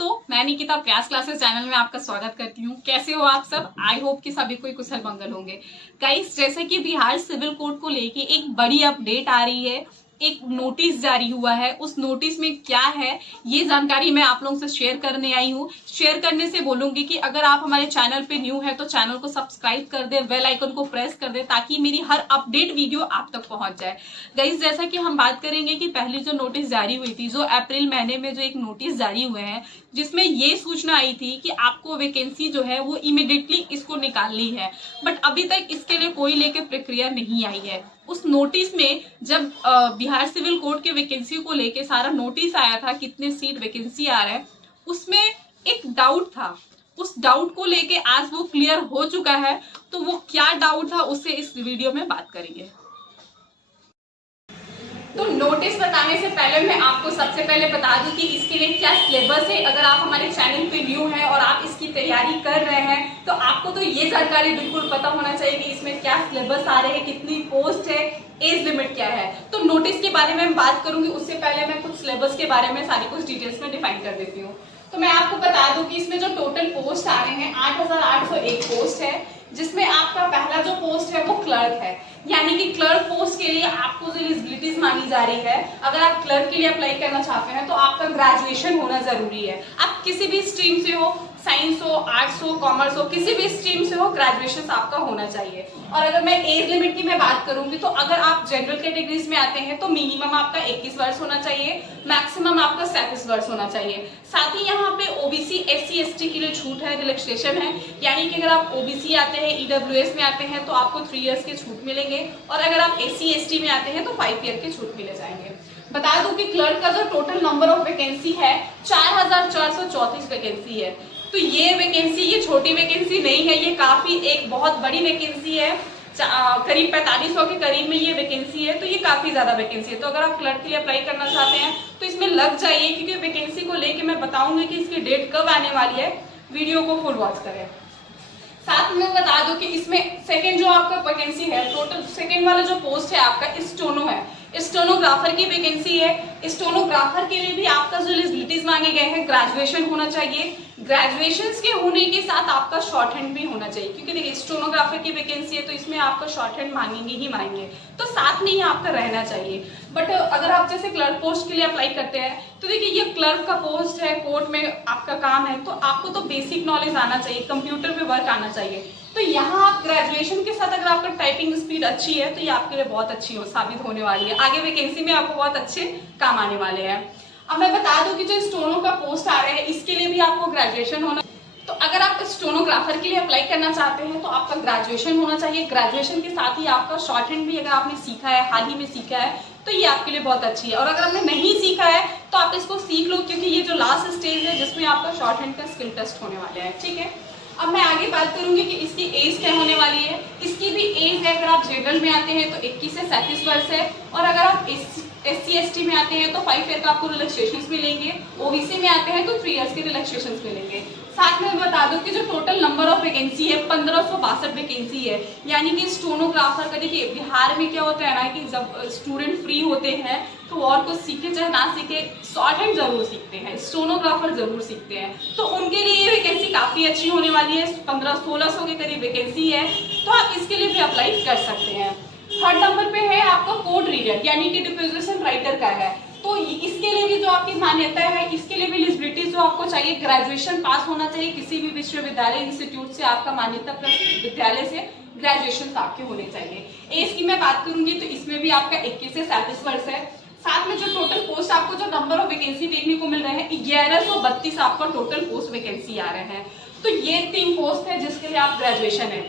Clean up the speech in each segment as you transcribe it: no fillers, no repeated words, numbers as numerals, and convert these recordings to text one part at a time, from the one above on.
मैं निकिता प्रयास classes channel में आपका स्वागत करती हूँ। कैसे हो आप सब? आई होप कि सभी कोई कुशल मंगल होंगे। गाइस, जैसे कि बिहार सिविल कोड को लेके एक बड़ी अपडेट आ रही है, एक नोटिस जारी हुआ है। उस नोटिस में क्या है ये जानकारी मैं आप लोगों से शेयर करने आई हूँ। शेयर करने से बोलूंगी कि अगर आप हमारे चैनल पे न्यू है तो चैनल को सब्सक्राइब कर दे, बेल आइकन को प्रेस कर दे ताकि मेरी हर अपडेट वीडियो आप तक पहुंच जाए। गाइस, जैसा कि हम बात करेंगे कि पहली जो नोटिस जारी हुई थी, जो अप्रैल महीने में जो एक नोटिस जारी हुए हैं, जिसमें ये सूचना आई थी कि आपको वैकेंसी जो है वो इमीडिएटली इसको निकालनी है, बट अभी तक इसके लिए कोई लेके प्रक्रिया नहीं आई है। उस नोटिस में जब बिहार सिविल कोड के वैकेंसी को लेके सारा नोटिस आया था, कितने सीट वैकेंसी आ रहे हैं, उसमें एक डाउट था। उस डाउट को लेके आज वो क्लियर हो चुका है। तो वो क्या डाउट था उससे इस वीडियो में बात करेंगे। तो नोटिस बताने से पहले मैं आपको सबसे पहले बता दूं कि इसके लिए क्या सिलेबस है। अगर आप हमारे चैनल पे न्यू हैं और आप इसकी तैयारी कर रहे हैं तो आपको तो ये जानकारी बिल्कुल पता होना चाहिए कि इसमें क्या सिलेबस आ रहे हैं, कितनी पोस्ट है, एज लिमिट क्या है। तो नोटिस के बारे में मैं बात करूंगी, उससे पहले मैं कुछ सिलेबस के बारे में सारी कुछ डिटेल्स में डिफाइन कर देती हूँ। तो मैं आपको बता दूं कि इसमें जो टोटल पोस्ट आ रहे हैं 8,801 पोस्ट है, जिसमें आपका पहला जो पोस्ट है वो क्लर्क है। यानी कि क्लर्क पोस्ट के लिए आपको जो एलिजिबिलिटीज मांगी जा रही है, अगर आप क्लर्क के लिए अप्लाई करना चाहते हैं तो आपका ग्रेजुएशन होना जरूरी है। आप किसी भी स्ट्रीम से हो, साइंस हो, आर्ट्स हो, कॉमर्स हो, किसी भी स्ट्रीम से हो, ग्रेजुएशन आपका होना चाहिए। और अगर मैं एज लिमिट की मैं बात करूंगी तो अगर आप जनरल कैटेगरीज में आते हैं तो मिनिमम आपका 21 वर्ष होना चाहिए, मैक्सिमम आपका 37 वर्ष होना चाहिए। साथ ही यहाँ पे ओबीसी, SC, ST के लिए छूट है, रिलैक्सेशन है। यानी कि अगर आप ओबीसी आते हैं, EWS में आते हैं तो आपको 3 इयर्स के छूट मिलेंगे, और अगर आप SC, ST में आते हैं तो 5 ईयर के छूट मिले जाएंगे। बता दूं कि क्लर्क का जो टोटल नंबर ऑफ वैकेंसी है 4,434 वैकेंसी है। तो ये वैकेंसी ये छोटी वैकेंसी नहीं है, ये काफी एक बहुत बड़ी वैकेंसी है। करीब 4500 के करीब में ये वैकेंसी है, तो ये काफी ज्यादा वैकेंसी है। तो अगर आप क्लर्क के लिए अप्लाई करना चाहते हैं तो इसमें लग जाइए, क्योंकि वैकेंसी को लेके मैं बताऊंगी कि इसकी डेट कब आने वाली है। वीडियो को फुल वॉच करें। साथ में बता दो कि इसमें सेकंड जो आपका वैकेंसी है, टोटल सेकंड वाला जो पोस्ट है आपका स्टोनो है, स्टोनोग्राफर की वैकेंसी है। स्टोनोग्राफर के लिए भी आपका जो एलिजिबिलिटीज मांगे गए हैं, ग्रेजुएशन होना चाहिए, ग्रेजुएशन के होने के साथ आपका शॉर्ट हैंड भी होना चाहिए, क्योंकि देखिए स्टोनोग्राफर की वैकेंसी है तो इसमें आपका शॉर्ट हैंड मांगेंगे ही मांगेंगे, तो साथ में ही आपका रहना चाहिए। बट अगर आप जैसे क्लर्क पोस्ट के लिए अप्लाई करते हैं तो देखिए ये क्लर्क का पोस्ट है, कोर्ट में आपका काम है, तो आपको तो बेसिक नॉलेज आना चाहिए, कंप्यूटर पे वर्क आना चाहिए। तो यहाँ आप ग्रेजुएशन के साथ अगर आपका टाइपिंग स्पीड अच्छी है तो ये आपके लिए बहुत अच्छी साबित होने वाली है, आगे वैकेंसी में आपको बहुत अच्छे काम आने वाले हैं। अब मैं बता दूं कि जो स्टोनो का पोस्ट आ रहे हैं इसके लिए भी आपको ग्रेजुएशन होना। तो अगर आप स्टोनोग्राफर के लिए अप्लाई करना चाहते हैं तो आपका ग्रेजुएशन होना चाहिए। ग्रेजुएशन के साथ ही आपका शॉर्ट हैंड भी अगर आपने सीखा है, हाल ही में सीखा है, तो ये आपके लिए बहुत अच्छी है। और अगर आपने नहीं सीखा है तो आप इसको सीख लो, क्योंकि ये जो लास्ट स्टेज है जिसमें आपका शॉर्ट हैंड का स्किल टेस्ट होने वाले हैं। ठीक है, अब मैं आगे बात करूंगी कि इसकी एज क्या होने वाली है। इसकी भी एज है, अगर आप जनरल में आते हैं तो 21 से 37 वर्ष है, और अगर आप SC, ST में आते हैं तो 5 ईयर का आपको रिलैक्सेशन मिलेंगे, OBC में आते हैं तो 3 इयर्स के रिलैक्सेशन मिलेंगे। साथ में बता दूं कि जो टोटल नंबर ऑफ वैकेंसी है 1562 वैकेंसी है। यानी कि स्टोनोग्राफर का देखिए बिहार में क्या होता है ना कि जब स्टूडेंट फ्री होते हैं तो और कुछ सीखे चाहे ना सीखे, शॉर्ट हैंड जरूर सीखते हैं, स्टोनोग्राफर जरूर सीखते हैं, तो उनके लिए ये वैकेंसी काफी अच्छी होने वाली है। 1500-1600 के करीब वैकेंसी है, तो आप इसके लिए भी अप्लाई कर सकते हैं। थर्ड नंबर पे है आपका कोड रीडर, यानी कि डिपोजिशन राइटर का है। तो इसके लिए भी जो आपकी मान्यता है, इसके लिए भी एलिजिबिलिटी जो आपको चाहिए, ग्रेजुएशन पास होना चाहिए किसी भी विश्वविद्यालय इंस्टीट्यूट से, आपका मान्यता प्राप्त विद्यालय से ग्रेजुएशन आपके होने चाहिए। एज की मैं बात करूंगी तो इसमें भी आपका 21 से 37 वर्ष है। साथ में जो टोटल पोस्ट आपको जो नंबर ऑफ वैकेंसी देखने को मिल रहे हैं 1132 आपका टोटल पोस्ट वैकेंसी आ रहे हैं। तो ये 3 पोस्ट है जिसके लिए आप ग्रेजुएशन है।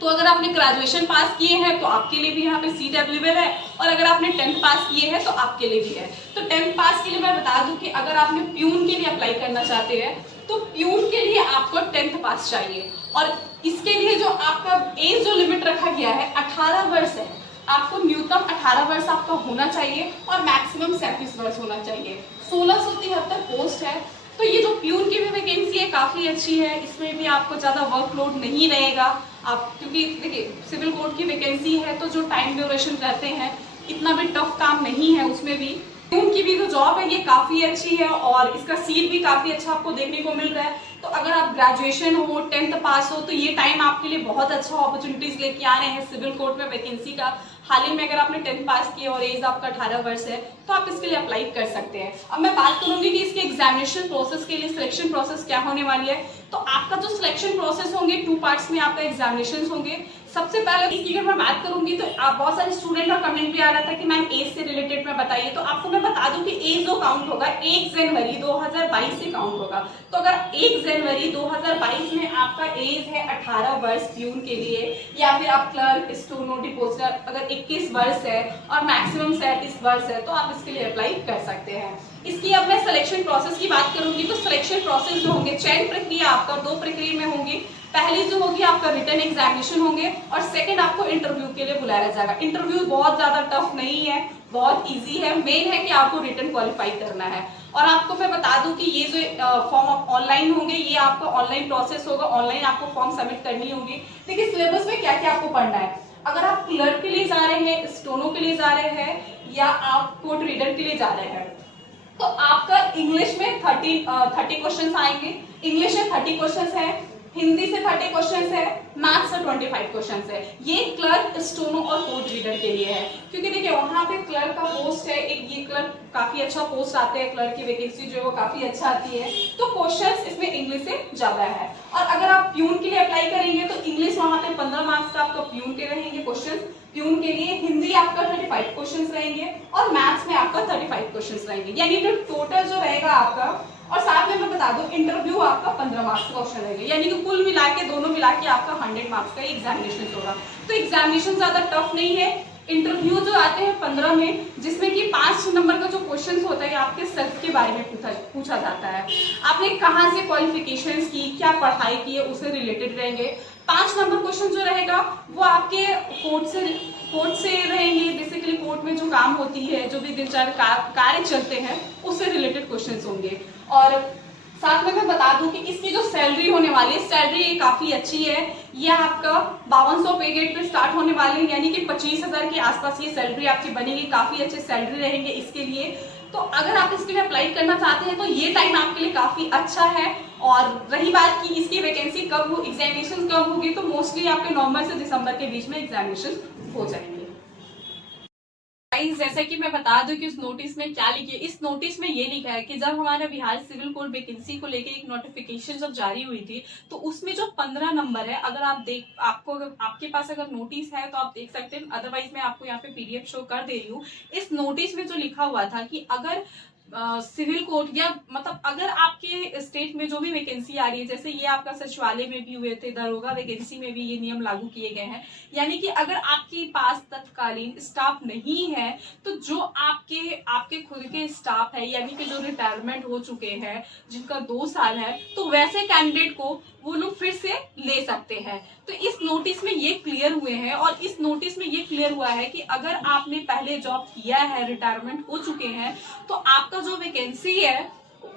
तो अगर आपने ग्रेजुएशन पास किए हैं तो आपके लिए भी यहाँ पे सीट अवेलेबल है, और अगर आपने 10th पास किए हैं तो आपके लिए भी है। तो 10th पास के लिए मैं बता दूं कि अगर आपने प्यून के लिए अप्लाई करना चाहते हैं तो प्यून के लिए आपको 10th पास चाहिए, और इसके लिए जो आपका एज जो लिमिट रखा गया है 18 वर्ष है। आपको न्यूनतम 18 वर्ष आपका होना चाहिए और मैक्सिमम 37 वर्ष होना चाहिए। 1673 पोस्ट है। तो ये जो प्यून की भी वैकेंसी है काफी अच्छी है, इसमें भी आपको ज्यादा वर्कलोड नहीं रहेगा। आप क्योंकि देखिए सिविल कोड की वैकेंसी है तो जो टाइम ड्यूरेशन रहते हैं इतना भी टफ काम नहीं है उसमें भी, उनकी भी जो जॉब है ये काफी अच्छी है और इसका सीट भी काफी अच्छा आपको देखने को मिल रहा है। तो अगर आप ग्रेजुएशन हो, 10th पास हो, तो ये टाइम आपके लिए बहुत अच्छा अपॉर्चुनिटीज लेके आ रहे हैं सिविल कोर्ट में वैकेंसी का। हाल ही में अगर आपने 10th पास किया और एज आपका 18 वर्ष है तो आप इसके लिए अप्लाई कर सकते हैं। अब मैं बात करूंगी कि इसके एग्जामिनेशन प्रोसेस के लिए सिलेक्शन प्रोसेस क्या होने वाली है। तो आपका जो सिलेक्शन प्रोसेस होंगे 2 पार्ट्स में आपका एग्जामिनेशन होंगे। सबसे पहले इसकी अगर मैं बात करूंगी तो आप बहुत सारे स्टूडेंट का कमेंट भी आ रहा था कि मैम एज से रिलेटेड में बताइए। तो आपको मैं बता दूं कि एज जो काउंट होगा 1 जनवरी 2022 से काउंट होगा। तो अगर 1 जनवरी 2022 में आपका एज है 18 वर्ष प्यून के लिए, या फिर आप क्लर्क, स्टोनो, डिपोजिटर अगर 21 वर्ष है और मैक्सिमम 37 वर्ष है तो आप इसके लिए अप्लाई कर सकते हैं। इसकी अब मैं सिलेक्शन प्रोसेस की बात करूंगी तो सिलेक्शन प्रोसेस जो होंगे, चयन प्रक्रिया आपका 2 प्रक्रिया में होंगी। पहली जो होगी आपका रिटन एग्जामिनेशन होंगे और सेकंड आपको इंटरव्यू के लिए बुलाया जाएगा। इंटरव्यू बहुत ज्यादा टफ नहीं है, बहुत इजी है। मेन है कि आपको रिटन क्वालिफाई करना है। और आपको मैं बता दूं कि ये जो फॉर्म ऑनलाइन होंगे, ये आपका ऑनलाइन प्रोसेस होगा, ऑनलाइन आपको फॉर्म सबमिट करनी होगी। देखिए सिलेबस में क्या क्या आपको पढ़ना है। अगर आप क्लर्क के लिए जा रहे हैं, स्टोनो के लिए जा रहे हैं या आप कोर्ट रीडर के लिए जा रहे हैं तो आपका इंग्लिश में 30 क्वेश्चन आएंगे। इंग्लिश में 30 क्वेश्चन है, हिंदी से 30 क्वेश्चन है, मैथ्स से 25 क्वेश्चन है। ये क्लर्क, स्टोनो और कोर्ट रीडर के लिए है, क्योंकि देखिए वहां पे क्लर्क का पोस्ट है एक, ये क्लर्क काफी अच्छा पोस्ट आते हैं, क्लर्क की वैकेंसी जो है वो काफी अच्छा आती है। तो क्वेश्चंस इसमें इंग्लिश से ज्यादा है। और अगर आप प्यून के लिए अप्लाई करेंगे तो इंग्लिश वहां पे 15 मार्क्स का आपका प्यून के रहेंगे क्वेश्चन प्यून के लिए, हिंदी आपका 35 क्वेश्चन रहेंगे और मैथ्स में आपका 35 क्वेश्चन रहेंगे। यानी कि टोटल जो रहेगा आपका, और साथ में मैं बता दूं इंटरव्यू आपका 15 मार्क्स का क्वेश्चन रहेगा। यानी कि कुल मिला के दोनों मिला के आपका 100 मार्क्स का एग्जामिनेशन होगा। तो एग्जामिनेशन ज्यादा टफ नहीं है। इंटरव्यू जो आते हैं 15 में, जिसमें कि 5 नंबर का जो क्वेश्चन होता है आपके सेल्फ के बारे में पूछा जाता है। आपने कहाँ से क्वालिफिकेशंस की, क्या पढ़ाई की है, उससे रिलेटेड रहेंगे। 5 नंबर क्वेश्चन जो रहेगा वो आपके कोर्ट से रहेंगे। बेसिकली कोर्ट में जो काम होती है, जो भी दिनचर्या कार्य चलते हैं उससे रिलेटेड क्वेश्चंस होंगे। और साथ में मैं बता दूं कि इसकी जो सैलरी होने वाली है, सैलरी काफी अच्छी है। ये आपका 5200 पे गेट पे स्टार्ट होने वाले हैं, यानी कि 25,000 के आसपास ये सैलरी आपकी बनेगी। काफी अच्छे सैलरी रहेंगे इसके लिए। तो अगर आप इसके लिए अप्लाई करना चाहते हैं तो ये टाइम आपके लिए काफी अच्छा है। और रही बात कि इसकी वैकेंसी कब हो, एग्जामिनेशन कब होगी, तो मोस्टली आपके नवंबर से दिसंबर के बीच में एग्जामिनेशन हो जाएंगे। जैसे कि मैं बता दूं कि उस नोटिस में क्या लिखी है। इस नोटिस में ये लिखा है कि जब हमारा बिहार सिविल कोर्ट वैकेंसी को लेके एक नोटिफिकेशन जब जारी हुई थी तो उसमें जो 15 नंबर है, अगर आप आपके पास अगर नोटिस है तो आप देख सकते हैं, अदरवाइज मैं आपको यहाँ पे पीडीएफ शो कर दे रही हूँ। इस नोटिस में जो लिखा हुआ था कि अगर सिविल कोर्ट या मतलब अगर आपके स्टेट में जो भी वैकेंसी आ रही है, जैसे ये आपका सचिवालय में भी हुए थे, दरोगा वैकेंसी में भी ये नियम लागू किए गए हैं। यानी कि अगर आपके पास तत्कालीन स्टाफ नहीं है तो जो आपके खुद के स्टाफ है, यानी कि जो रिटायरमेंट हो चुके हैं, जिनका 2 साल है, तो वैसे कैंडिडेट को वो लोग फिर से ले सकते हैं। तो इस नोटिस में ये क्लियर हुए हैं। और इस नोटिस में ये क्लियर हुआ है कि अगर आपने पहले जॉब किया है, रिटायरमेंट हो चुके हैं, तो आपका जो वैकेंसी है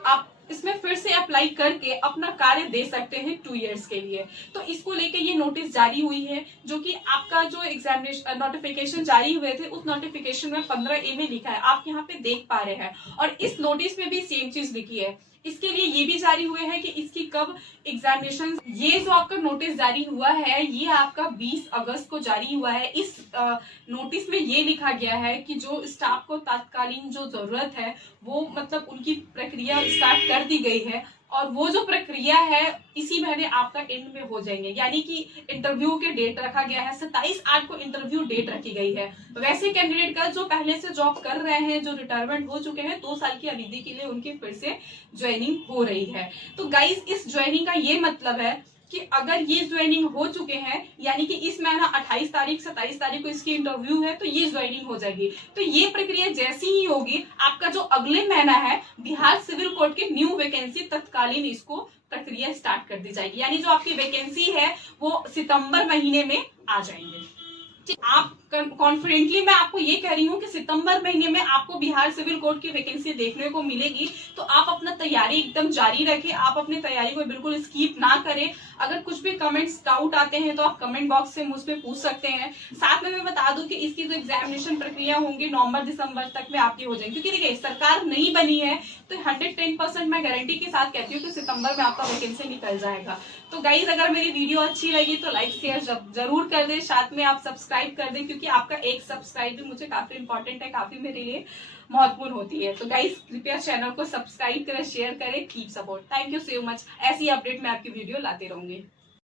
आप इसमें फिर से अप्लाई करके अपना कार्य दे सकते हैं 2 इयर्स के लिए। तो इसको लेके ये नोटिस जारी हुई है, जो कि आपका जो एग्जामिनेशन नोटिफिकेशन जारी हुए थे उस नोटिफिकेशन में 15A में लिखा है, आप यहाँ पे देख पा रहे हैं। और इस नोटिस में भी सेम चीज लिखी है। इसके लिए ये भी जारी हुए हैं कि इसकी कब एग्जामिनेशन, ये जो आपका नोटिस जारी हुआ है ये आपका 20 अगस्त को जारी हुआ है। इस नोटिस में ये लिखा गया है कि जो स्टाफ को तात्कालीन जो जरूरत है वो मतलब उनकी प्रक्रिया स्टार्ट कर दी गई है। और वो जो प्रक्रिया है इसी महीने आपका एंड में हो जाएंगे। यानी कि इंटरव्यू के डेट रखा गया है, 27/8 को इंटरव्यू डेट रखी गई है। वैसे कैंडिडेट का जो पहले से जॉब कर रहे हैं, जो रिटायरमेंट हो चुके हैं, 2 साल की अवधि के लिए उनकी फिर से ज्वाइनिंग हो रही है। तो गाइस इस ज्वाइनिंग का ये मतलब है कि अगर ये ज्वाइनिंग हो चुके हैं, यानी कि इस महीना 28 तारीख 27 तारीख को इसकी इंटरव्यू है, तो ये ज्वाइनिंग हो जाएगी। तो ये प्रक्रिया जैसी ही होगी, आपका जो अगले महीना है बिहार सिविल कोर्ट की न्यू वैकेंसी तत्कालीन इसको प्रक्रिया स्टार्ट कर दी जाएगी। यानी जो आपकी वैकेंसी है वो सितंबर महीने में आ जाएंगे। आप कॉन्फिडेंटली मैं आपको ये कह रही हूँ कि सितंबर महीने में आपको बिहार सिविल कोर्ट की वैकेंसी देखने को मिलेगी। तो आप अपना तैयारी एकदम जारी रखें, आप अपनी तैयारी को बिल्कुल स्किप ना करें। अगर कुछ भी कमेंट्स डाउट आते हैं तो आप कमेंट बॉक्स से मुझ पे पूछ सकते हैं। साथ में मैं बता दूं कि इसकी जो एग्जामिनेशन प्रक्रिया होंगी नवंबर दिसंबर तक में आपकी हो जाएगी, क्योंकि देखिए सरकार नहीं बनी है तो 110% मैं गारंटी के साथ कहती हूँ कि सितंबर में आपका वैकेंसी निकल जाएगा। तो गाइज अगर मेरी वीडियो अच्छी लगी तो लाइक शेयर जरूर कर दें, साथ में आप सब्सक्राइब कर दें, क्योंकि आपका एक सब्सक्राइब भी मुझे काफी इंपॉर्टेंट है, काफी मेरे लिए महत्वपूर्ण होती है। तो गाइज कृपया चैनल को सब्सक्राइब करें, शेयर करें, keep support. Thank you so much. ऐसी अपडेट मैं आपकी वीडियो लाते रहूंगी।